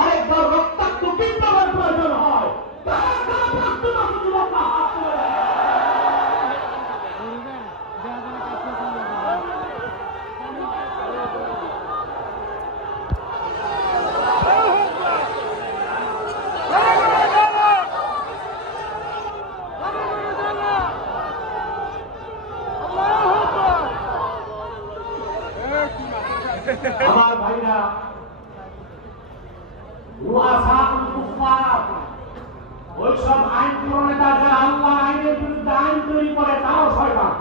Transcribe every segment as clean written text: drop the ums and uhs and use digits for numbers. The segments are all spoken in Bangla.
আরেকবার রক্তাক্ত বিপ্লবের প্রয়োজন হয়, তারা প্রস্তুত যুবকরা হাত তুলে দেয়। আমার ভাইরা, ওইসব আইন প্রণেতা যারা আল্লাহ আইনের বিরুদ্ধে আইন তৈরি করে তারাও শয়তান,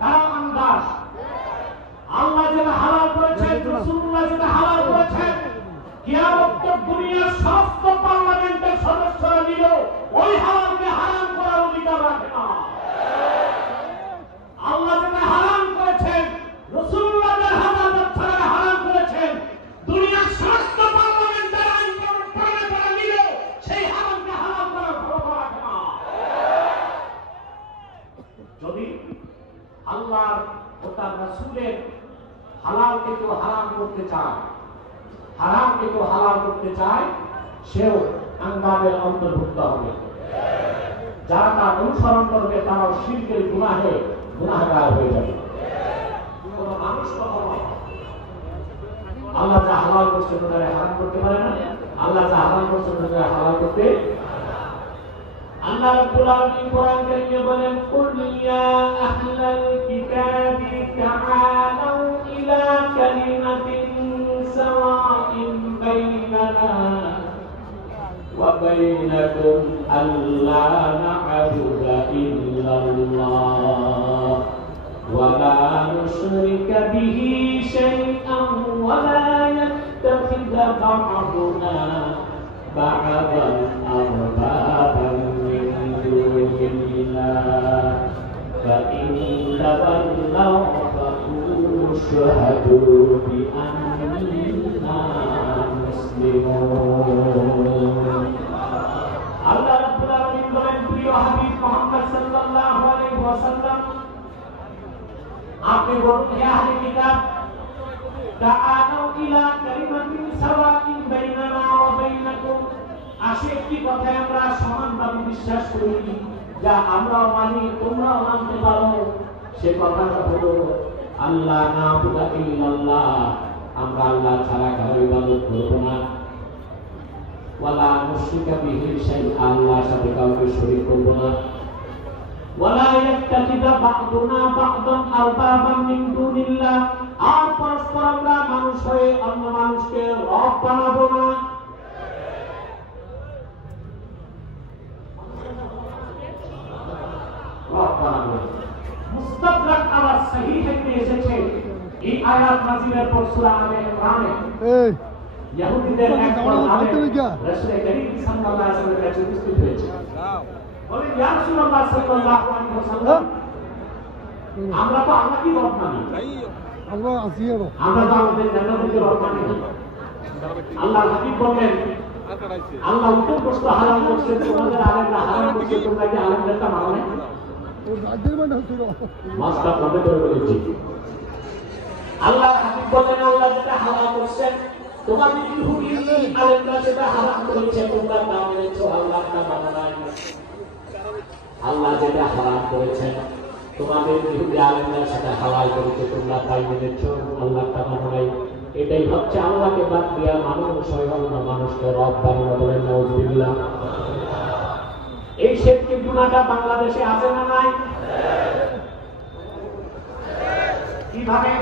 তারাও আন্দাজ। আল্লাহ যেটা হালাল করেছেন, রাসূলুল্লাহ যেটা হালাল করেছেন, কিয়ামত তক দুনিয়ার সমস্ত পার্লামেন্টের সদস্যরা মিলে ওই হালালকে হারাম করার অধিকার রাখে না। আল্লাহ যেটা হারাম করেছেন, রাসূলুল্লাহ যেটা হালাল হারাম করেছেন, দুনিয়ার সমস্ত পার্লামেন্টের আইন প্রণেতারা মিলে সেই হারামকে হারাম করার ক্ষমতা রাখে না। যদি আল্লাহ ও তার রাসূলের হালালকে কেউ হারাম করতে চায়, হারামকে কেউ হালাল করতে চায়, সেও আঙ্গামের অন্তর্ভুক্ত হবে। যারা তার অনুসরণ করবে তারাও শিরকের গুনাহগার হয়ে যাবে। কোন মানুষ কখনো আল্লাহ যা হালাল করছে তারা হারাম করতে পারে না, আল্লাহ যা হারাম করছে তারা হালাল করতে। আল্লাহ রাব্বুল আলামিন কোরআন কারীমে বলেন, কুল ইয়া আহলাল কিতাবি তাআলু ইলা কালিমাতিন সাওয়াইন বাইনানা ওয়া বাইনাকুম আল্লা না'বুদা ইল্লাল্লাহ ওয়া লা নুশরিকা বিহি শাইআন ওয়া লা ইয়াত্তাখিযা বা'দুনা বা'দান আরবাবান فإن تولوا فقولوا اشهدوا بأننا مسلمون। আল্লাহ রাব্বুল আলামিন বলেন, প্রিয় হাবিব মুহাম্মদ সাল্লাল্লাহু আলাইহি ওয়াসাল্লাম, আপনি বলুন, হে আহলে কিতাব, তাআলু ইলা কালিমাতিন সাওয়াইন বাইনানা ওয়া বাইনাকুম, আসে একটি কথায় আমরা সমানভাবে বিশ্বাস করি, যা আমরাও মানি তোমরাও মানতে পারো। সে কথাটা হলো আল্লাহ না'বুদা ইল্লাল্লাহ, আমরা আল্লাহ ছাড়া কারো ইবাদত করব না। ওয়া লা নুশরিকা বিহি শাইআন, আল্লাহর সাথে কাউকে শরীক করব না। ওয়া লা ইয়াত্তাখিযা বা'দুনা বা'দান আরবাবান মিন দুনিল্লাহ, আর পরস্পর আমরা মানুষ হয়ে অন্য মানুষকে রব বানাবো না। মুস্তাদরাক আলা সহিহে এসেছে এই আয়াত নাযিলের পর সূরা আলে ইমরানে ইহুদিদের এক আলেম রাসূল করিম সাল্লাল্লাহু আলাইহি ওয়াসাল্লামের কাছে উপস্থিত হয়েছে। বলেন, ইয়া রাসূলুল্লাহ সাল্লাল্লাহু আলাইহি ওয়াসাল্লাম, আমরা তো আল্লাহকে রব মানি, আল্লাহ আসিয়া রব, আমরা তো আমাদের জান্নাতকে রব মানি। আল্লাহর হাবিব বলেন, আল্লাহ উত্তম প্রশ্ন হারাম করছে, তোমাদের আলেমরা হারাম করছে, তোমরা কি আলেমদেরটা মানো না? মাস্টার বন্ধ করে বলেছি। আল্লাহর হাবিব বলেন, আল্লাহ যেটা হারাম করছেন, তোমাদের ইহুদি আলেমরা সেটা হারাম করেছে, তোমরা তা মেনেছো, আল্লাহ তা মানো নাই। আল্লাহ যেটা হারাম করেছেন, তোমাদের ইহুদি আলেমরা সেটা হালাল করেছে, তোমরা তাই মেনেছো, আল্লাহ তা মানো নাই। এটাই হচ্ছে আল্লাহকে বাদ দিয়া মানুষ হয়ে অন্য মানুষকে রব বানানো। বলেন নাউযুবিল্লাহ। এই শিরকি গুনাহটা বাংলাদেশে আছে না নাই? কিভাবে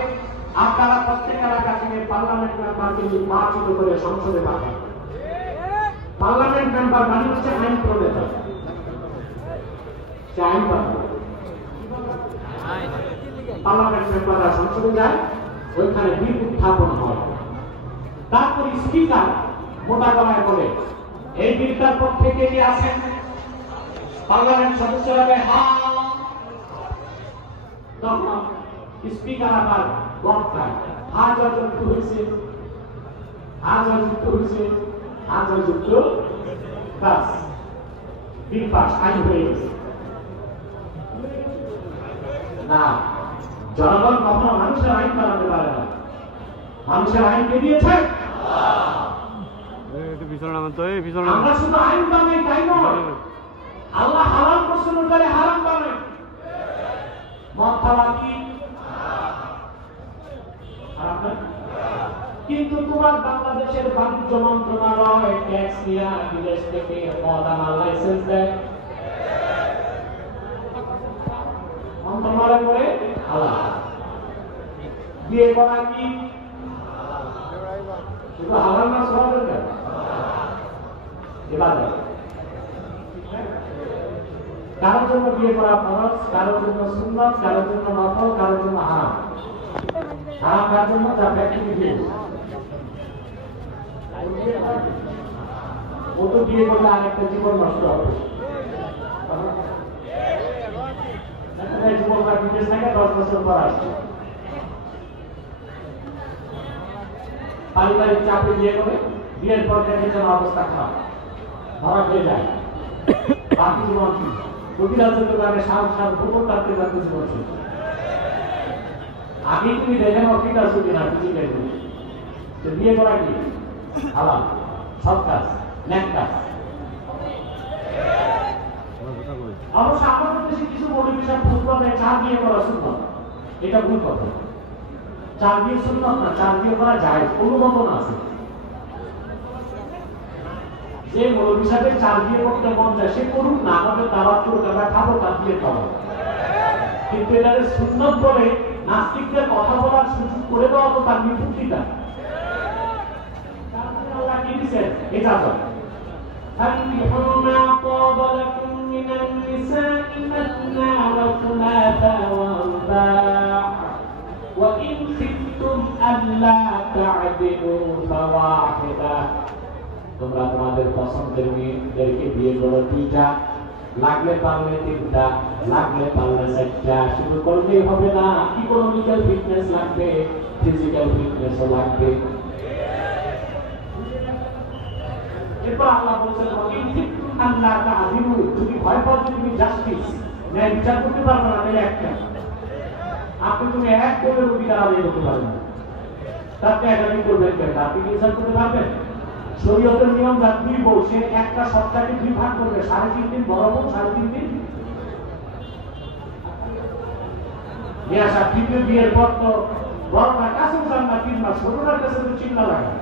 আপনারা প্রত্যেক এলাকা থেকে পার্লামেন্ট মেম্বারকে নির্বাচিত করে সংসদে পাঠান? পার্লামেন্ট মেম্বার মানে হচ্ছে আইন প্রণেতা, সে আইন পাঠান। পার্লামেন্ট মেম্বাররা সংসদে যায়, ওইখানে বিল উত্থাপন হয়, তারপরে স্পিকার মোটা গলায় বলে, এই বিলটার পক্ষে কে কে আছেন? পার্লামেন্ট সদস্যরা হ্যাঁ, তখন স্পিকার আবার বক্তায় হাত যুক্ত হয়েছে, হাত যুক্ত হয়েছে, হাত যুক্ত, বাস বিল পাস, আইন হয়ে গেছে। না, জনগণ কখনো মানুষের আইন বানাতে পারে না। মানুষের আইন কে দিয়েছে? আমরা শুধু আইন বানাই তাই নয়, আল্লাহ হালাল করছেন ওটারে হারাম বানাই। মদ খাওয়া কি হারাম না? কিন্তু তোমার বাংলাদেশের বাণিজ্য মন্ত্রণালয় ট্যাক্স নিয়ে বিদেশ থেকে মদ আনার লাইসেন্স দেয়, মন্ত্রণালয় করে হালাল। বিয়ে করা কি শুধু হালাল না সব ইবাদত? কারোর জন্য বিয়ে করা ফরজ, কারোর জন্য সুন্নাত, কারোর জন্য নফল, কারোর জন্য হারাম। হারাম কার জন্য? যা ব্যক্তি বিয়ে ও তো বিয়ে করলে আরেকটা জীবন নষ্ট হবে। জীবন বিদেশ থেকে 10 বছর পর আসছে, পারিবারিক চাপে বিয়ে করে, বিয়ের পর দেখে যেন অবস্থা খারাপ, ধরা খেয়ে যায়। বাকি জীবন প্রতিরাজ্যের দোকানে সার ভোটর কাটতে কাটতে জীবন শেষ। আগে তুমি দেখে নাও ঠিক আছে কিনা, কিছু দেখবে বিয়ে করা কি হালাল, সব কাজ ন্যাক কাজ। অবশ্য আমাদের দেশে কিছু মৌলবীরা ফুটবলে চার বিয়ে করা সুন্নত, এটা ভুল কথা। চার বিয়ে সুন্নত না, চার বিয়ে করা যায়, অনুমোদন আছে। যে মৌলবী সাহেবের চার বিয়ে করতে মন যায় সে করুক না, আমাদের দাওয়াত করুক, আমরা খাবো, তার বিয়ে খাবো। কিন্তু এটাকে সুন্নত বলে নাস্তিকদের কথা বলার সুযোগ করে দেওয়া তো তার বিপক্ষিতা। আল্লাহ কি দিচ্ছেন? এটা তো فانكحوا ما طاب لكم من النساء مثنى وثلاث ورباع وإن خفتم ألا تعدلوا فواحدة। তোমরা তোমাদের পছন্দের মেয়েদেরকে বিয়ে করো দুইটা, লাগলে পারলে তিনটা, লাগলে পারলে চারটা। শুধু করলেই হবে না, ইকোনমিক্যাল ফিটনেস লাগবে, ফিজিক্যাল ফিটনেসও লাগবে। এরপর আল্লাহ বলছেন আল্লাহ তাআদিলু, যদি ভয় পাও যে তুমি জাস্টিস ন্যায় বিচার করতে পারবে না, তাহলে একটা তুমি এক করে রুগী দ্বারা আদায় করতে পারবেন না, তাকে একাধিক করবেন কেন? আপনি কি বিচার করতে পারবেন? শরীয়তের নিয়ম যা দুই বউ, সে একটা সপ্তাহে 2 ভাগ করবে, 3.5 দিন বড় বউ, 3.5 দিন তৃতীয় বিয়ের পর তো বড়টার কাছেও যান না 3 মাস, ছোটটার কাছে তো চিন্তা লাগে।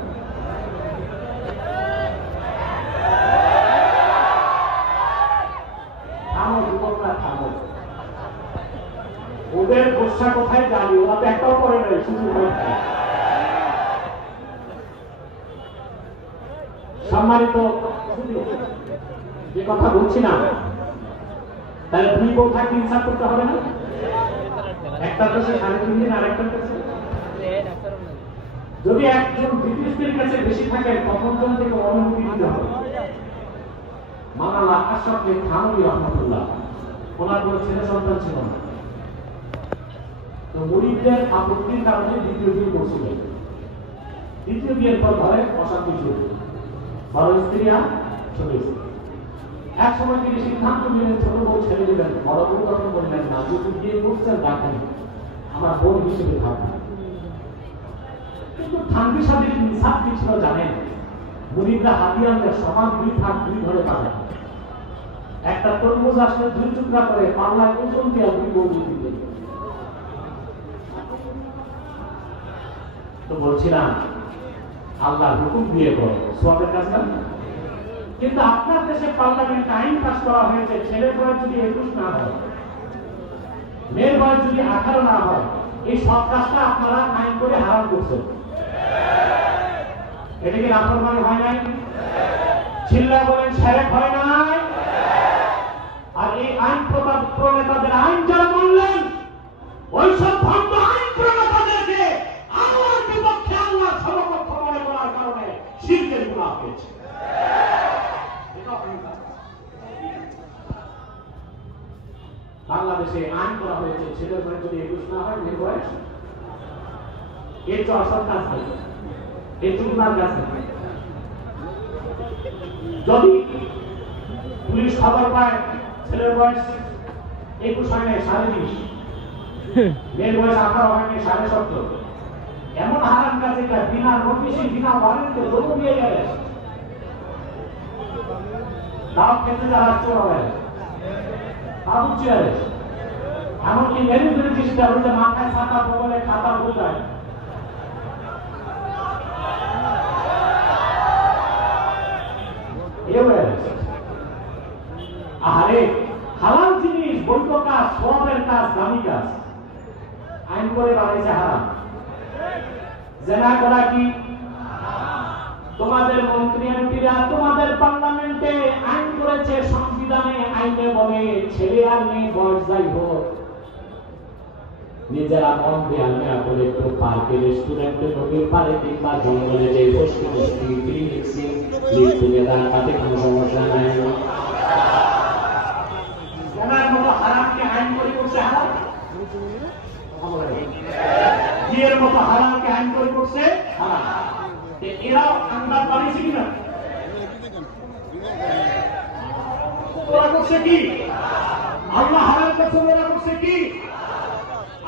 থামো যুবকরা, থামো। ওদের গোসা কোথায় জানি, ওরা তো একটাও করে নাই, শুধু সম্মানিত যে কথা বলছি না, তাহলে 2 বউ থাকলে ইনসাফ করতে হবে না? একটা তো সে 3.5 দিন, আরেকটা যদি একজন দ্বিতীয় স্ত্রীর কাছে বেশি থাকে, তখন জন থেকে অনুমতি দিতে হবে। মাওলানা আশরাফ থানভী রহমাতুল্লাহ, ওনার কোনো ছেলে সন্তান ছিল না, তো মুরিদদের আপত্তির কারণে দ্বিতীয় বিয়ে করছিলেন। দ্বিতীয় বিয়ের পর ঘরে অশান্তি শুরু, বড় স্ত্রী আর ছোট স্ত্রী। এক সময় তিনি সিদ্ধান্ত নিলেন ছোট বউ ছেড়ে দিলেন, বড় বউ তখন বললেন না, যদি বিয়ে করছেন রাখেন, আমার বোন হিসেবে থাকবে। কিন্তু থানভী সাহেবের ইনসাফ কি ছিল জানেন? মুরিদরা হাতিয়ারদের সমান 2 ভাগ 2 ধরে পাবেন। একটা তরমুজ আসলে 2 টুকরা করে পাল্লায় ওজন দিয়ে 2 বউ দিতে। তো বলছিলাম আল্লাহর হুকুম দিয়ে করো, সওয়াবের কাজ না। কিন্তু আপনার দেশে পার্লামেন্ট আইন পাস করা হয়েছে, ছেলের বয়স যদি 21 না হয়, মেয়ের বয়স যদি 18 না হয়, এই সব কাজটা আপনারা আইন করে হারাম করছেন। এটা কি নাফরমানি হয় নাই? চিল্লা বলেন সাহেব হয় নাই? আর এই আইন প্রণেতাদের আইন যারা বললেন, ওই সব ভণ্ড আইন প্রণেতাদেরকে আল্লাহর বিপক্ষে আল্লাহর সমকক্ষ মনে করার কারণে শিরকের গুনাহ হয়েছে। বাংলাদেশে আইন করা হয়েছে, ছেলের বয়স যদি 21 না হয়, মেয়ের বয়স, এর তো আসল কাজ নেই, এর তুলনার কাজ নেই। যদি পুলিশ খবর পায় ছেলের বয়স 21 হয় নাই, 20.5, মেয়ের বয়স 18 হয় নাই, 17.5, এমন হারাম কাজ এটা, বিনা নোটিশে বিনা ওয়ারেন্টে জমি দিয়ে গেলে দাওয়াত খেতে যারা চোর হবে বাবু চেয়ারে এমনকি মেরু চেষ্টা হলে মাথায় ছাতা বলে খাতা বোঝায় আরে হালাল জিনিস বৈধ কাজ সবের কাজ দামি কাজ আইন করে বানাইছে হারাম জেনা করা কি তোমাদের মন্ত্রী এমপিরা তোমাদের পার্লামেন্টে আইন করেছে সংবিধানে আইনে বলে ছেলে আর মেয়ে বয়স যাই হোক নিজেরা মন দিয়ে নেওয়া করে একটু পার্কে রেস্টুরেন্টে নদীর পাড়ে কিংবা জঙ্গলে যে বসতি বসতি লিখতে গেলাম তাতে কোনো সমস্যা নাই জানার মতো হারামকে আইন করে করছে হারাম বিয়ের মতো হারামকে আইন করে করছে হারাম এরাও আন্দাজ বানিয়েছে কিনা ওরা করছে কি আল্লাহ হারাম করছে ওরা করছে কি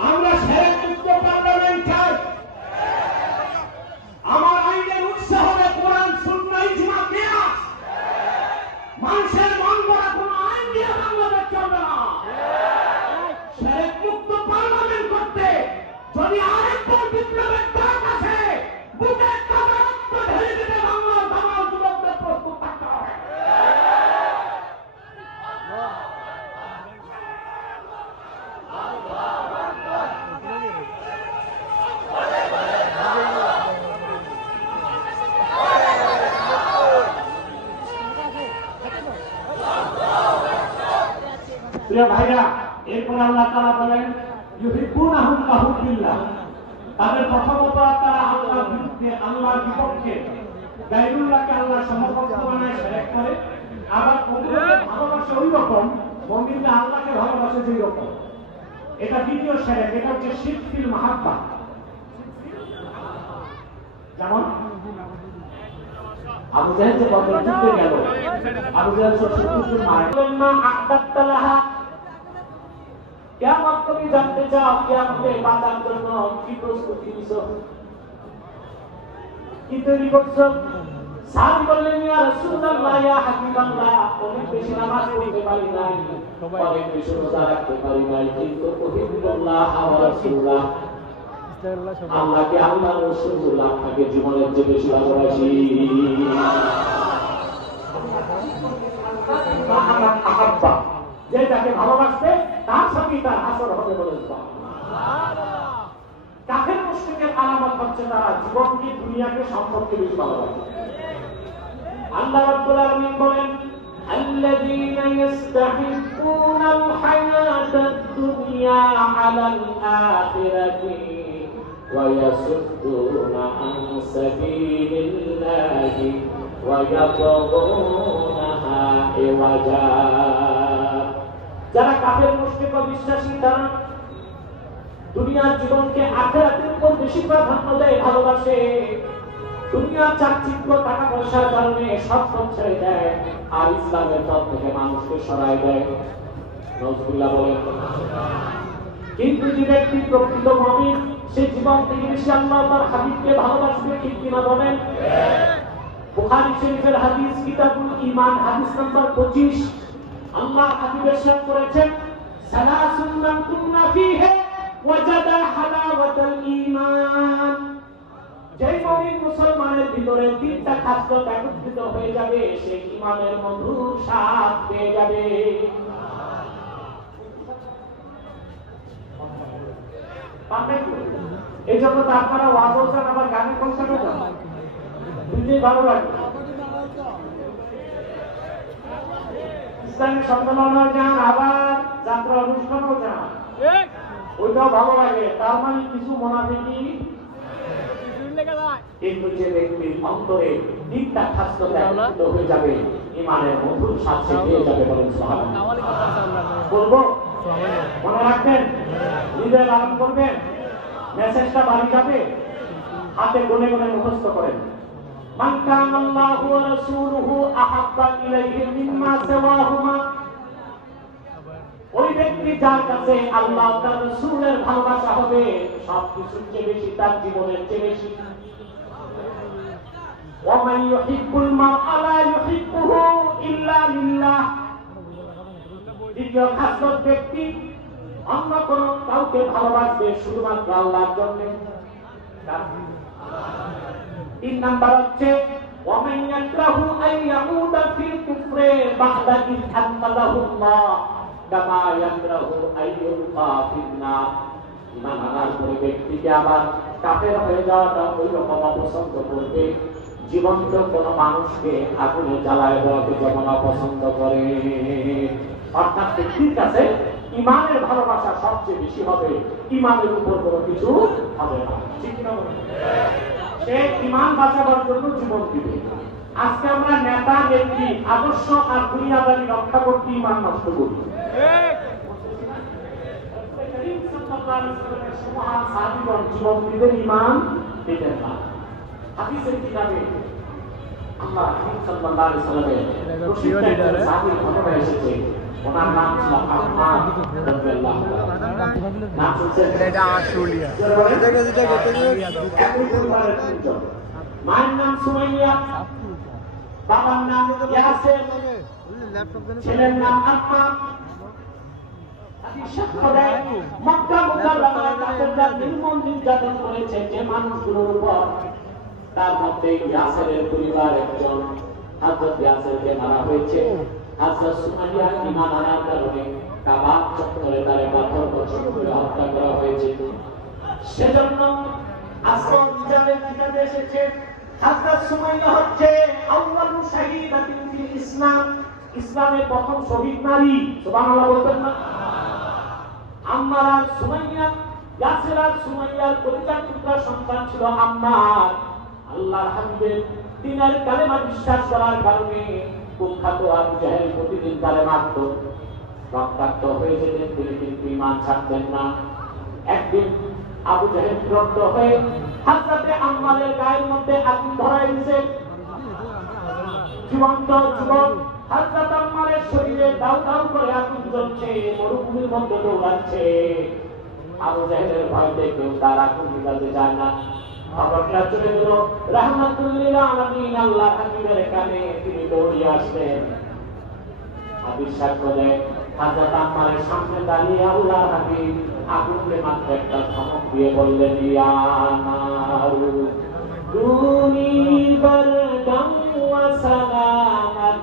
আমরা সেরা মুক্ত পার্লামেন্ট চাই আমার আইনের উৎস হবে কোরআন সুন্নাহ ইজমা কিয়াস মানুষের মন গড়া কোনো আইন দিয়ে বাংলাদেশ চলবে না সেরা মুক্ত পার্লামেন্ট করতে যদি আরেকবার বিপ্লবের ডাক আসে বুকের কাটা রক্ত ঢেলে দিতে বাংলার ধামাল যুবকদের প্রস্তুত থাকতে হবে প্রিয় ভাইরা এরপর আল্লাহ তাআলা বলেন ইউহিব্বুনাহুম কাহুবিল্লাহ তাদের প্রথমত তারা আল্লাহর বিরুদ্ধে আল্লাহর বিপক্ষে গায়রুল্লাহকে আল্লাহর সমকক্ষ বানায় শিরক করে আবার অন্যকে ভালোবাসে ওই রকম মুমিনরা আল্লাহকে ভালোবাসে যেই রকম এটা দ্বিতীয় শিরক এটা হচ্ছে শিরক ফিল মাহাব্বা যেমন আবু জাহেল যে বদর যুদ্ধে গেল আবু জাহেল 70 মারা আদাত্তালাহা কিয়ামত তুমি জানতে চাও কিয়ামতে বাঁচার জন্য কি প্রস্তুতি নিছো কি তৈরি করছো সাহাবী বললেন ইয়া রাসূলুল্লাহ ইয়া হাবিবাল্লাহ অনেক বেশি নামাজ পড়তে পারি নাই অনেক বেশি রোজা রাখতে পারি নাই কিন্তু উহিব্বুল্লাহ ওয়া রাসূলুল্লাহ আল্লাহকে আল্লাহর রাসূল আপনাকে জীবনের চেয়ে বেশি ভালোবাসি আহাব্বা যেটাকে ভালোবাসতে তার সাথে তার আসর হবে বলে কাফের মুশরিকের আলামত হচ্ছে তারা জীবনকে দুনিয়াকে সম্পর্কে বেশি ভালোবাসে আল্লাহ রাব্বুল আলামিন বলেন الذين يستحبون الحياة الدنيا على الآخرة ويصدون عن سبيل الله ويبغونها عوجا যারা কাফের মুশরিক ও বিশ্বাসী তারা দুনিয়ার জীবনকে আখিরাতের উপর বেশি প্রাধান্য দেয় ভালোবাসে দুনিয়ার চাকচিক্য টাকা পয়সার কারণে সব ছেড়ে দেয় আর ইসলামের পথ থেকে মানুষকে সরায় দেয় রাসূলুল্লাহ বলেন কিন্তু যে ব্যক্তি প্রকৃত মুমিন সে জীবন থেকে বেশি আল্লাহ তার হাবিবকে ভালোবাসবে ঠিক কিনা বলেন বুখারী শরীফের হাদিস কিতাবুল ঈমান হাদিস নাম্বার 25 আল্লাহ হাবিব ইরশাদ করেছেন সালাসুন মান কুননা ফীহি ওয়াজাদা হালাওয়াতাল ঈমান যে মুমিন মুসলমানের ভিতরে তিনটা খাসলত একত্রিত হয়ে যাবে সে ঈমানের মধুর স্বাদ পেয়ে যাবে এই জন্য তো আপনারা ওয়াজ করছেন আবার গানের কনসার্ট করছেন দুটোই ভালো লাগে ইসলামিক সম্মেলনও যান আবার যাত্রা অনুষ্ঠানও যান ওইটাও ভালো লাগে তার মানে কিছু মুনাফিকি কিন্তু যে ব্যক্তির অন্তরে তিনটা খাসলত একত্রিত হয়ে যাবে ঈমানের মধুর স্বাদ সে পেয়ে যাবে বলেন সুবহানাল্লাহ বলবো মনে রাখবেন হৃদয়ে লালন করবেন মেসেজটা বাড়ি যাবে হাতে গুনে গুনে মুখস্থ করেন মান কানা আল্লাহু ওয়া রাসূলুহু আহাব্বা ইলাইহি মিম্মা সাওয়াহুমা ওই ব্যক্তি যার কাছে আল্লাহ তার রাসূলের ভালোবাসা হবে সবকিছুর চেয়ে বেশি তার জীবনের চেয়ে বেশি ওয়া মান ইউহিব্বুল মারআ লা ইউহিব্বুহু ইল্লা লিল্লাহ। দ্বিতীয় খাসলত ব্যক্তি অন্য কোন কাউকে ভালোবাসবে শুধুমাত্র আল্লাহর জন্য। 3 নাম্বার হচ্ছে ওয়ামান ইয়াকরাহু আন ইয়াউদা ফিল কুফরি বা'দা ইয আনকাযাহুল্লাহ কামা ইয়াকরাহু আন ইউলকা ফিন নার। ঈমান আনার পরে ব্যক্তিকে আবার কাফের হয়ে যাওয়াটা ওই রকম অপছন্দ করবে জীবন্ত কোন মানুষকে আগুনে জ্বালায় দেওয়াকে যেমন অপছন্দ করে। অর্থাৎ ব্যক্তির কাছে ঈমানের ভালোবাসা সবচেয়ে বেশি হবে, ঈমানের উপর কোনো কিছু হবে না। ঠিক না? সে ঈমান বাঁচাবার জন্য জীবন দিবে। আজকে আমরা নেতা নেত্রী আদর্শ আর দুনিয়াদারি রক্ষা করতে ঈমান নষ্ট করি। জীবন দিবেন, ঈমান দিবেন না। হাদিসের কিতাবে আল্লাহ হাবিব সাল্লাল্লাহু আলাইহি ওয়াসাল্লামের প্রসিদ্ধ একজন সাহাবীর ঘটনা এসেছে। ওনার নাম ছিল আহমাদ রাদিয়াল্লাহু আনহু। নাম শুনছেন? এটা আশুলিয়া। মায়ের নাম সুমাইয়া, বাবার নাম ইয়াসির, ছেলের নাম আহমাদ। মক্কা মুকাররমায় কাফেররা নির্মম নির্যাতন করেছে যে মানুষগুলোর উপর, তার মধ্যে ইয়াসিরের পরিবার একজন, হযরত ইয়াসিরকে মারা হয়েছে। হযরত সুমাইয়া ঈমান আনার কারণে কাবা চত্বরে তারে পাথর বর্ষণ করে হত্যা করা হয়েছে। সেজন্য আসল রিজালের কিতাবে এসেছে হযরত সুমাইয়া হচ্ছে আউয়ালু শাহীদাতিন ফিল ইসলাম, ইসলামের প্রথম শহীদ নারী। সুবহানাল্লাহ বলবেন না? আম্মার আর সুমাইয়া, ইয়াসির আর সুমাইয়ার পরিবার টুকরা সন্তান ছিল আম্মার। আল্লাহর হাবিবের দিনের কালেমা বিশ্বাস করার কারণে কুখ্যাত আবু জাহেল প্রতিদিন তারে মারত, রক্তাক্ত হয়ে যেতেন, তিনি কিন্তু ঈমান ছাড়তেন না। একদিন আবু জাহেল বিরক্ত হয়ে হযরতে আম্মারের গায়ের মধ্যে আগুন ধরায় দিয়েছে। জীবন্ত যুবক হযরত আম্মারের শরীরে দাউ দাউ করে আগুন জ্বলছে, মরুভূমির মধ্যে দৌড়াচ্ছে। আবু জাহেলের ভয় দেখে তার আগুন নিভাতে যায় না। খবরটা চলে গেল রাহমাতুল্লিল আলামিন আল্লাহর হাবিবের কানে, তিনি দৌড়িয়ে আসলেন। হাদিস সাক্ষ্য দেয় হযরত আম্মারের সামনে দাঁড়িয়ে আল্লাহর হাবিব আগুনকে মাত্র একটা ধমক দিয়ে বললেন, ইয়া নারু কুনি বারদাম ওয়া সালামান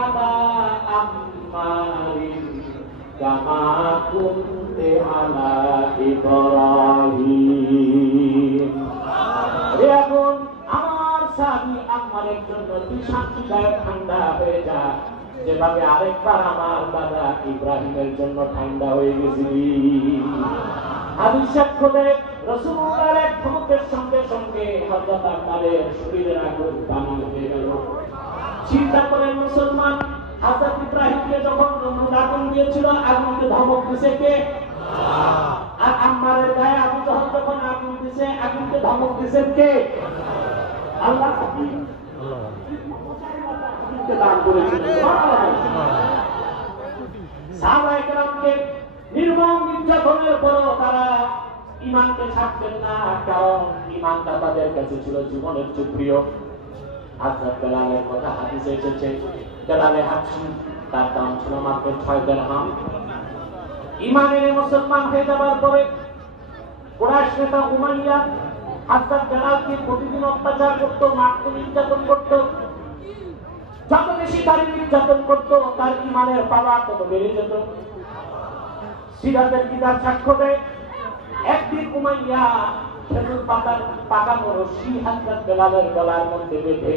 আলা আম্মারিন কামা কুনতে আলা ইব্রাহিম। এখন আমার সাহাবী আম্মারের জন্য তুই শান্তিদায়ক ঠান্ডা হয়ে যা, যেভাবে আরেকবার আমার দাদা ইব্রাহিমের জন্য ঠান্ডা হয়ে গেছিলি। হাদিস সাক্ষ্য দেয় রাসূলুল্লাহর এক ধমকের সঙ্গে সঙ্গে হযরত আম্মারের শরীরের আগুন পানি হয়ে গেল। চিন্তা করেন মুসলমান, হযরত ইব্রাহিমকে যখন নমরুদ আগুন দিয়েছিল, আগুনকে ধমক দিয়েছে কে? আর আম্মারের গায়ে আবু জাহেল যখন আগুন দিয়েছে, আগুনকে ধমক দিয়েছেন কে? আল্লাহ দান করেছিলেন। সাহাবায়ে কেরামকে নির্মম নির্যাতনের পরও তারা ঈমানকে ছাড়তেন না, কারণ ঈমানটা তাদের কাছে ছিল জীবনের চেয়ে প্রিয়। হযরত বেলালের কথা হাদিসে এসেছে, বেলালে হাবশী তার দাম ছিল মাত্র 6 দিরহাম। ঈমানের মুসলমান হয়ে যাবার পরে কুরাইশ নেতা উমাইয়া হযরত বেলালকে প্রতিদিন অত্যাচার করত, মারত, নির্যাতন করত। যত বেশি তার নির্যাতন করত, তার ঈমানের পাওয়ার তত বেড়ে যেত। সিরাতের কিতাব সাক্ষ্য দেয় একদিন উমাইয়া খেজুর পাতার পাকানো রশি হযরত বেলালের গলার মধ্যে বেঁধে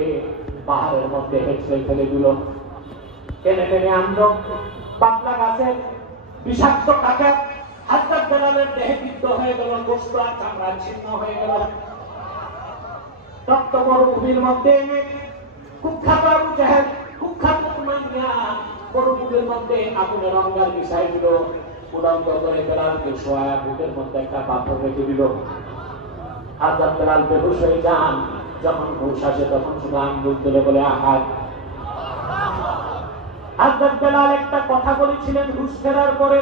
পাহাড়ের মধ্যে হেঁচড়ে ফেলে দিল। টেনে টেনে আনলো পাতলা গাছের বিষাক্ত কাঁটা হযরত বেলালের দেহে বিদ্ধ হয়ে গেল, গোশত আর চামড়া ছিন্ন হয়ে গেল। রক্ত মরুভূমির মধ্যে এনে কুখ্যাত আবু জাহেল, কুখ্যাত উমাইয়া মরুভূমির মধ্যে আগুনের অঙ্গার মিশাই দিল। উলঙ্গ করে বেলালকে শোয়া বুকের মধ্যে একটা পাথর রেখে দিল। হযরত বেলাল বেহুশ হয়ে যান। যখন হুঁশ আসে তখন শুধু আঙ্গুল তুলে বলে আহাদ। হযরত বেলাল একটা কথা বলেছিলেন হুঁশ ফেরার পরে,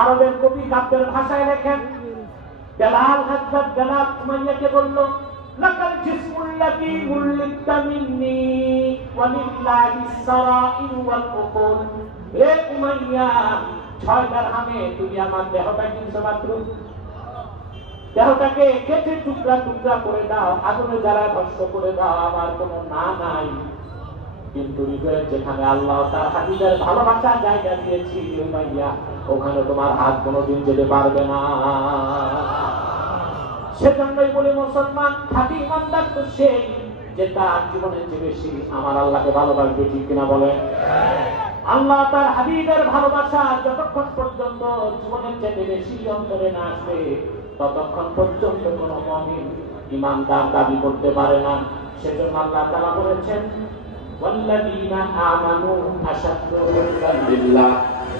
আরবের কবি কাব্যের ভাষায় লেখেন, বেলাল হযরত বেলাল উমাইয়াকে বলল, লাকাল জিসমুল্লাযী মুল্লিকতা মিন্নী ওয়ালিল্লাহিস সারাইর ওয়াল উকুল। হে উমাইয়া, 6 দিরহামে তুমি আমার দেহটা কিনছো মাত্র। দেহটাকে কেটে টুকরা টুকরা করে দাও, আগুনে জ্বালা ধ্বংস করে দাও, আমার কোনো না নাই। কিন্তু হৃদয়ে যেখানে আল্লাহ তার হাবিবের ভালোবাসার জায়গা দিয়েছি উমাইয়া, ওখানে তোমার হাত কোনোদিন যেতে পারবে না। সেজন্যই বলে মুসলমান খাঁটি ইমানদার তো সেই যে তার জীবনের চেয়ে বেশি আমার আল্লাহকে ভালোবাসবে, ঠিক কিনা বলেন? আল্লাহ তার হাবিবের ভালোবাসা যতক্ষণ পর্যন্ত জীবনের চেয়ে বেশি অন্তরে না আসবে, ততক্ষণ পর্যন্ত কোনো মুমিন ইমানদার দাবি করতে পারে না। সেজন্য আল্লাহ তাআলা বলেছেন, ওয়াল্লাযীনা আমানু আশাদ্দু হুব্বান লিল্লাহ,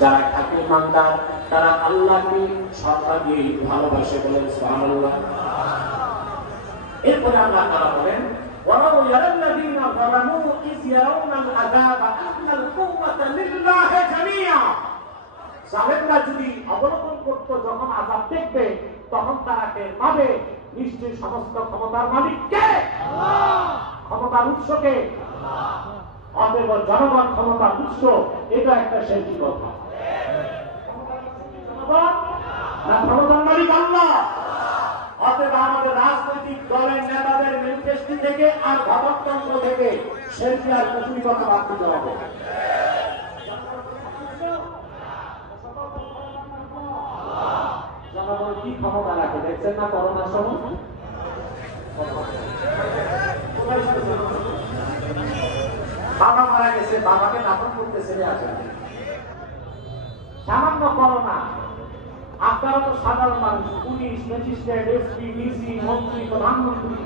যারা খাঁটি ইমানদার তারা আল্লাহকে সর্বাধিক ভালোবাসে, বলেন সুবহানাল্লাহ। এরপরে আল্লাহ তাআলা বলেন, ওয়ালাউ ইয়ারাল্লাযীনা যালামু ইয ইয়ারাউনাল আযাবা আন্নাল কুওয়াতা লিল্লাহি জামিআ। জালেমরা যদি অবলোকন করত যখন আযাব দেখবে, তখন তারা টের পাবে নিশ্চয়ই সমস্ত ক্ষমতার মালিক কে? আল্লাহ। ক্ষমতার উৎস কে? আল্লাহ। অতএব জনগণ ক্ষমতার উৎস, এটা একটা শেষ কথা। না, ক্ষমতার মালিক আল্লাহ। অতএব আমাদের রাজনৈতিক দলের নেতাদের ম্যানিফেস্টো থেকে আর গণতন্ত্র থেকে শেরকি আর কুফরি কথা বাদ দিতে হবে। জনগণ কি ক্ষমতা রাখে দেখছেন না? করোনার সময় বাবা মারা গেছে, বাবাকে দাফন করতে ছেড়ে আসেন। সামান্য করোনা, আপনারা তো সাধারণ মানুষ, পুলিশ, ম্যাজিস্ট্রেট, এসপি, ডিসি, মন্ত্রী, প্রধানমন্ত্রী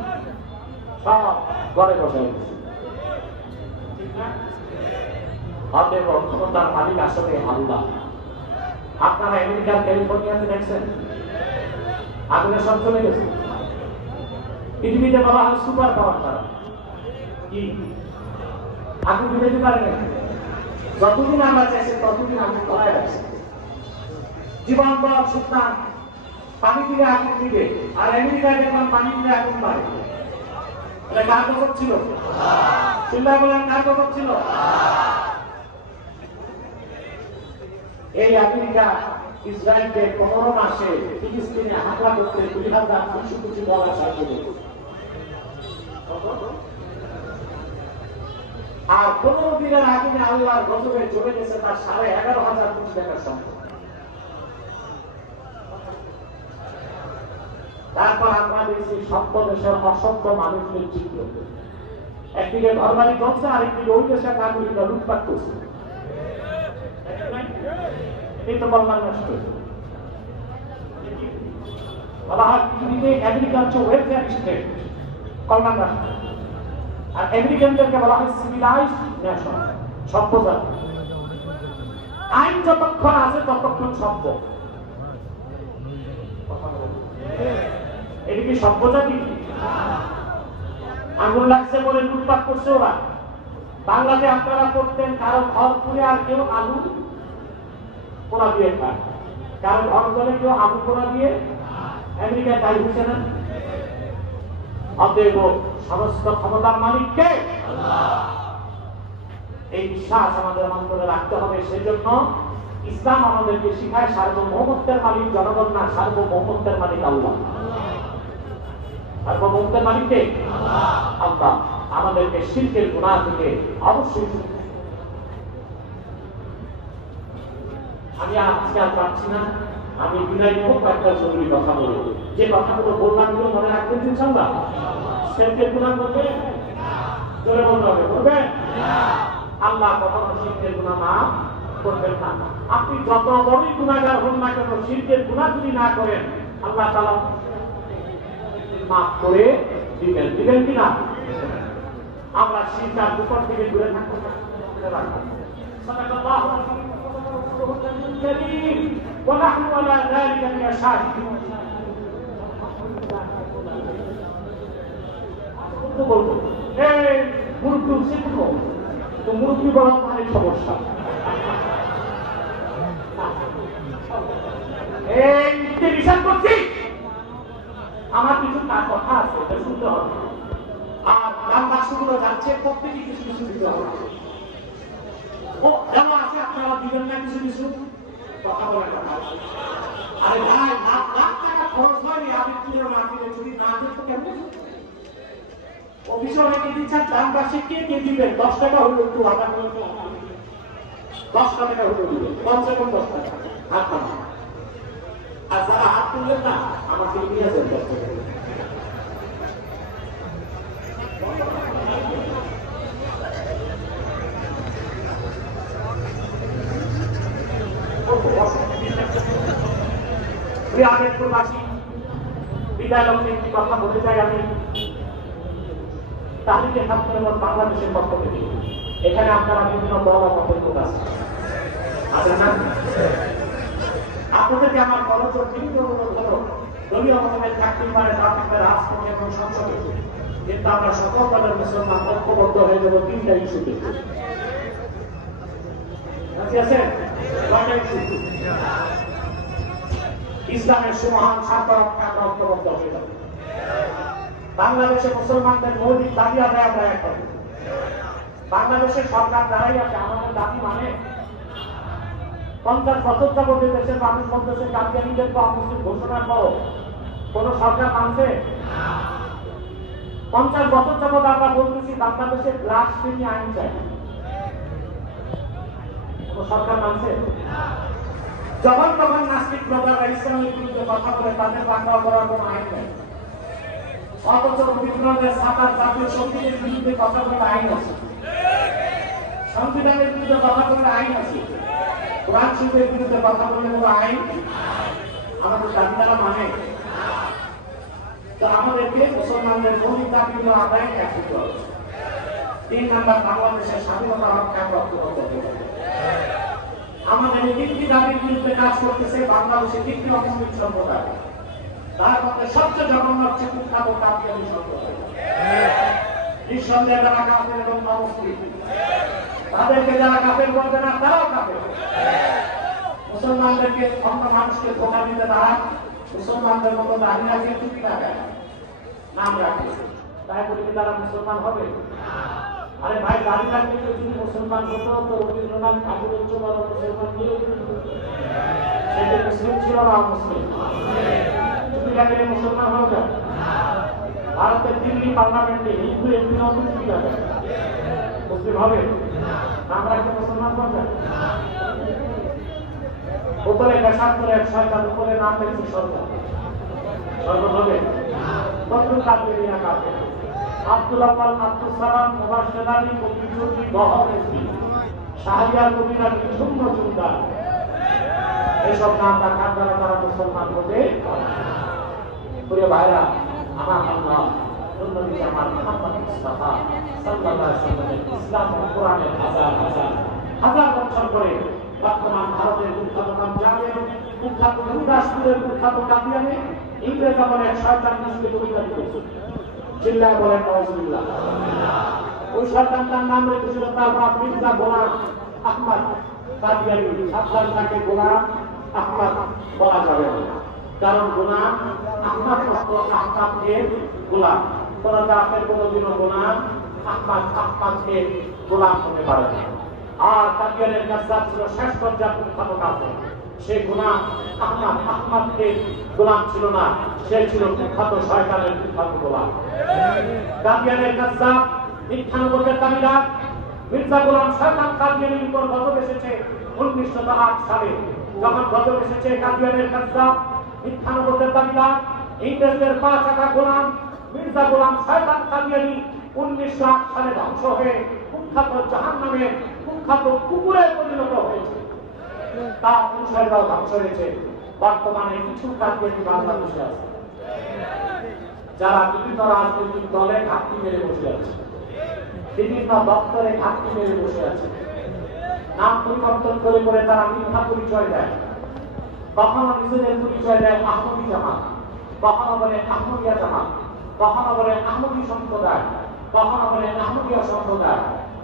সব ঘরে বসে গেছে। অতএব ক্ষমতার মালিক আসলে আল্লাহ। আপনারা আমেরিকার ক্যালিফোর্নিয়াতে দেখছেন আগুনে সব চলে গেছে। পৃথিবীতে বলা হয় সুপার পাওয়ার তারা কি আগুন দিতে পারে না। যতদিন আমরা চাইছি ততদিন আগুন করাই আছে। জীবন বল সুলতান পানি দিয়ে আগুন দিবে, আর আমেরিকায় দেখলাম পানি দিয়ে আগুন পারে। এটা কার গজব ছিল? চিন্তা করলেন কার গজব ছিল? এই আমেরিকা ইসরায়েলকে 15 মাসে ফিলিস্তিনে হামলা করতে 2000 কোটি ডলার সাহায্য করেছে। আর 15 দিনের আগুনে আল্লাহর গজবে চলে গেছে তার 11,500 কোটি টাকার সম্পদ। তারপর আমরা দেখছি সভ্য দেশের অসভ্য মানুষদের চিত্র। একদিকে ঘরবাড়ি চলছে, আরেকদিকে ওই দেশের নাগরিকরা লুটপাট করছে। এই তো কল্যাণ নষ্ট। বলা হয় পৃথিবীতে আমেরিকা হচ্ছে ওয়েলফেয়ার স্টেট, কল্যাণ রাষ্ট্র। আর আমেরিকানদেরকে বলা হয় সিভিলাইজড নেশন, সভ্য জাতি। আইন যতক্ষণ আছে ততক্ষণ সভ্য। এটা কি সভ্য জাতি? আগুন লাগছে বলে লুটপাট করছে ওরা। বাংলাতে আপনারা করতেন কারো ঘর পুড়ে আর কেউ আলু পোড়া দিয়ে খায়, কারো ঘর চলে কেউ আলু পোড়া দিয়ে। আমেরিকায় তাই হচ্ছে না। অতএব সমস্ত ক্ষমতার মালিক কে? আল্লাহ। এই বিশ্বাস আমাদের অন্তরে রাখতে হবে। সেজন্য ইসলাম আমাদেরকে শিখায় সার্বভৌমত্বের মালিক জনগণ না, সার্বভৌমত্বের মালিক আল্লাহ। সার্বভৌমত্বের মালিক কে? আল্লাহ। আল্লাহ আমাদেরকে শিরকের গুনাহ থেকে অবশ্যই। আমি আজকে আর পারছি না, আমি বিনয় খুব একটা জরুরি কথা বলবো। যে কথাগুলো বললাম এগুলো মনে রাখবেন ইনশাআল্লাহ। শিরকের গুনাহ করবে, জোরে বলতে হবে, করবে। আল্লাহ কখনো শিরকের গুনাহ মাফ করবেন না। আপনি যত বড়ই গুনাহগার হন না কেন, শিরকের গুনাহ যদি না করেন আল্লাহ তাআলা মাফ করে দিবেন। দিবেন কিনা? আমরা শিরকের উপর থেকে দূরে থাকতে রাখবো। সাল্লাল্লাহু আলাইহি الكريم ونحن على ذلك من الشاهدين। বলবো এই মুরব্বী শিখবো তো মুরব্বী বলা ভারী সমস্যা। এই বিশ্বাস করছি আমার কিছু কথা আছে, শুনতে হবে। আর রাষ্ট্রগুলো যাচ্ছে প্রত্যেকে কিছু কিছু দিতে হবে। ও যারা আছে আপনারা দিবেন না কিছু কিছু, কথা বলে কথা। আরে ভাই লাখ লাখ টাকা খরচ হয় আবিষ্কারের মাটিতে, যদি না দিতে কেমন অফিসে অনেকে দিচ্ছেন, দাম পাশে কে কে দিবেন? 10 টাকা হলো একটু আধা করে 10 টাকা হলো দিবেন, কমসে কম 10 টাকা হাত পান। আর যারা হাত তুললেন না আমাকে নিয়ে যান 10 টাকা। আমেরপুরবাসী বিদায় লগ্নে একটি কথা বলতে চাই আমি। তাহলে বাংলাদেশের পক্ষ থেকে এখানে আপনারা বিভিন্ন দল মতের লোক আছে না? আপনাদেরকে আমার বড়জোর বিভিন্ন অনুরোধ হলো, দলীয় মতামত থাকতেই পারে, তা থাকবে রাজপথে এবং সংসদে, কিন্তু আমরা সকল দলের মুসলমান ঐক্যবদ্ধ হয়ে যাবো 3টা ইস্যুতে। ইসলামের সুমহান স্বার্থ রক্ষা আমরা ঐক্যবদ্ধ হয়ে যাব। বাংলাদেশে মুসলমানদের মৌলিক দাবি আদায় আমরা এক করব। বাংলাদেশের সরকার দাঁড়াই আছে, আমাদের দাবি মানে 50 বছর যাবত দেশের মানুষ বলতেছে কাদিয়ানীদেরকে অমুসলিম ঘোষণার পরও কোন সরকার মানছে? 50 বছর যাবত আমরা বলতেছি বাংলাদেশে ব্লাসফেমি আইন চাই, কোন সরকার মানছে? যখন তখন নাস্তিক ব্লগাররা ইসলামের বিরুদ্ধে কথা বলে, তাদের পাকড়াও করার কোন আইন নেই। অথচ রবীন্দ্রনাথের সাতার জাতীয় সঙ্গীতের বিরুদ্ধে কথা বলে আইন আছে, সংবিধানের বিরুদ্ধে কথা বলে আইন আছে, কোরআন শরীফের বিরুদ্ধে কথা বলে কোনো আইন আমাদের দাবিদারা মানে। তো আমাদেরকে মুসলমানদের মৌলিক দাবিগুলো আদায় করতে হবে। 3 নাম্বার, বাংলাদেশের স্বাধীনতা রক্ষা করতে হবে। আমাদের এই 3টি দাবির বিরুদ্ধে কাজ করতেছে বাংলাদেশের 3টি অমুসলিম সম্প্রদায়। তার মধ্যে সবচেয়ে জঘন্য হচ্ছে কুখ্যাত কাদিয়ানী সম্প্রদায়। নিঃসন্দেহে যারা কাফের এবং অমুসলিম, তাদেরকে যারা কাফের বলবে না তারাও কাফের। মুসলমানদেরকে অন্য মানুষকে ধোঁকা দিতে তারা মুসলমানদের মতো দাঁড়িয়ে রাখে, টুপি লাগায়, নাম রাখে, তাই বলে কি তারা মুসলমান হবে? আরে ভাই, দাঁড়িয়ে রাখলে যদি মুসলমান হতো তো রবীন্দ্রনাথ ঠাকুরের চোরা মুসলমান নিয়ে সেটা মুসলিম ছিল না মুসলিম? টুপি লাগালে মুসলমান হয়ে যায়? ভারতের দিল্লি পার্লামেন্টে হিন্দু এমপি টুপি লাগায়, মুসলিম হবে? নাম রাখলে মুসলমান হয়ে যায়? উপরে পেশাব করে এক সরকার, উপরে নাম দেখছি সরকার, সরকার হবে? তখন কাপড় না কাপড় আব্দুল আব্বাল, আব্দুল সালাম, মুবাশশির আলী, মুফতি বহর এসপি, শাহরিয়ার মদিনার বিভিন্ন জুমদার, এসব নাম রাখার দ্বারা তারা মুসলমান হতে প্রিয় ভাইরা আমার আল্লাহ নবী আমার মুহাম্মদ মুস্তাফা সাল্লাল্লাহু আলাইহি ওয়াসাল্লামের ইসলাম ও কোরআনের হাজার বছর করে বর্তমান ভারতের কুখ্যাত পাঞ্জাবের কুখ্যাত গুরদাসপুরের কুখ্যাত কাদিয়ানে ইংরেজ আমলের শয়তান নিজকে পরিণত করেছে। চিল্লায় বলেন নাউজুবিল্লাহ। ওই শয়তানটার নাম রেখেছিল তার বাপ মির্জা গোলাম আহমদ কাদিয়ানী। সাবধান, তাকে গোলাম আহমদ বলা যাবে না, কারণ গোলাম আহমদ আহমদকে গোলাম কোন জাতের কোনদিনও গোলাম আহমদকে গোলাম হতে পারে না। আর কাদিয়ানের কাজদার ছিল শেষ পর্যায়ে কুখ্যাত কাফের। সে গোলাম আহমদকে গোলাম ছিল না, সে ছিল কুখ্যাত শয়তানের কুখ্যাত গোলাম। কাদিয়ানের কাজদার মিথ্যানুগতের দাবিদার মির্জা গোলাম শয়তান কাদিয়ানির উপর গজব এসেছে 1908 সালে। যখন গজব এসেছে, কাদিয়ানের কাজদার মিথ্যানুগতের দাবিদার ইংরেজদের 5 টাকা গোলাম মির্জা গোলাম শয়তান কাদিয়ানি 1908 সালে ধ্বংস হয়ে কুখ্যাত জাহান্নামের কুখ্যাত কুকুরে পরিণত হয়েছে। তার অনুসারীরাও ধ্বংস হয়েছে। বর্তমানে কিছু কাদিয়ানি বাংলাদেশে আছে, যারা বিভিন্ন রাজনৈতিক দলে ঘাটতি মেরে বসে আছে, বিভিন্ন দপ্তরে ঘাটতি মেরে বসে আছে। নাম পরিবর্তন করে করে তারা মিথ্যা পরিচয় দেয়। কখনো নিজেদের পরিচয় দেয় আহমদী জামাত, কখনো বলে আহমদিয়া জামাত, কখনো বলে আহমদী সম্প্রদায়, কখনো বলে আহমদিয়া সম্প্রদায়,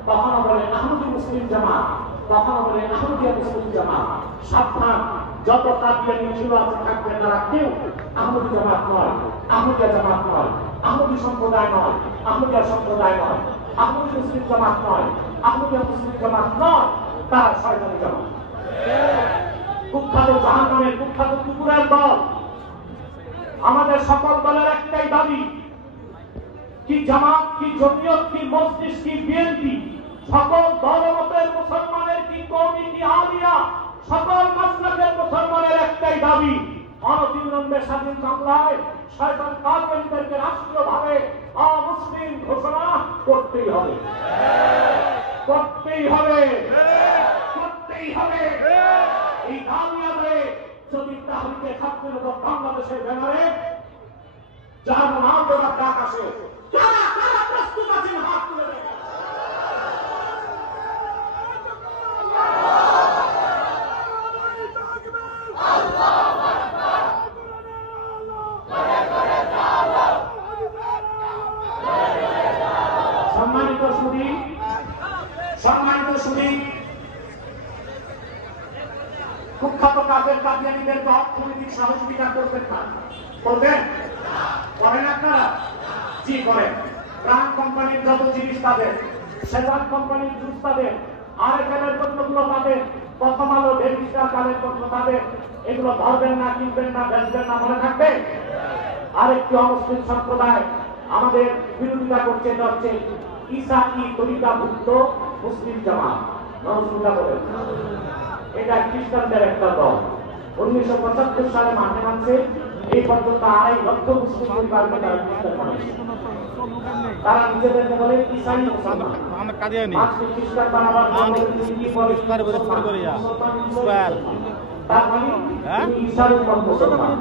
কখনো বলে আহমদী মুসলিম জামাত, কখনো বলে আহমদিয়া মুসলিম জামাত। সাবধান, যত কাদিয়ানি ছিল আছে থাকবে, তারা কেউ আহমদী জামাত নয়, আহমদিয়া জামাত নয়। আহমদী সম্প্রদায় নয়, আহমদিয়া সম্প্রদায় নয়, আহমদী মুসলিম জামাত নয়, আহমদিয়া মুসলিম জামাত নয়, তারা শয়তানি জামাত। কুখ্যাত জাহান্নামের কুখ্যাত কুকুরের দল। আমাদের সকল দলের একটাই দাবি, কি জামাত, কি জমিয়ত, কি মজলিস, কি বিএনপি, সকল দলমতের মুসলমানের, কি কওমি, কি আলিয়া, সকল মাসলাকের মুসলমানের একটাই দাবি, অনতিবিলম্বে স্বাধীন বাংলায় শয়তান কাফেরদেরকে রাষ্ট্রীয়ভাবে অমুসলিম ঘোষণা করতেই হবে, করতেই হবে, করতেই হবে। এই দাবি আদায়ে যদি তাহলে ছাত্রের বাংলাদেশের ব্যানারে যার আন্দোলন ডাক আসে, কারা কারা প্রস্তুত আছেন হাত তুলে দেন। সম্মানিত সুধী, সম্মানিত সুধী, কুখ্যাত কাফের কাদিয়ানীদেরকে অর্থনৈতিক সহযোগিতা করবেন না, করবেন? করেন আপনারা? জি করেন। প্রাণ কোম্পানির যত জিনিস তাদের, সেজান কোম্পানির জুস তাদের, আরএফএলের পণ্যগুলো তাদের, প্রথম আলো, ডেইলি স্টার কালের পণ্য তাদের, এগুলো ধরবেন না, কিনবেন না, বেচবেন না, মনে থাকবে। আরেকটি অমুসলিম সম্প্রদায় আমাদের বিরোধিতা করছে, এটা হচ্ছে ইসাকি তরিকাভুক্ত মুসলিম জামাত। নজরুল্লাহ বলেন, এটা খ্রিস্টানদের একটা দল। 1975 সালে মানছে, এই পর্যন্ত 2.5 লক্ষ মুসলিম পরিবারকে তারা খ্রিস্টান বানাচ্ছে। তারা নিজেদেরকে বলে ইসাই মুসলমান। আজকে খ্রিস্টান বানাবার তার মানে ইসার মুসলমান।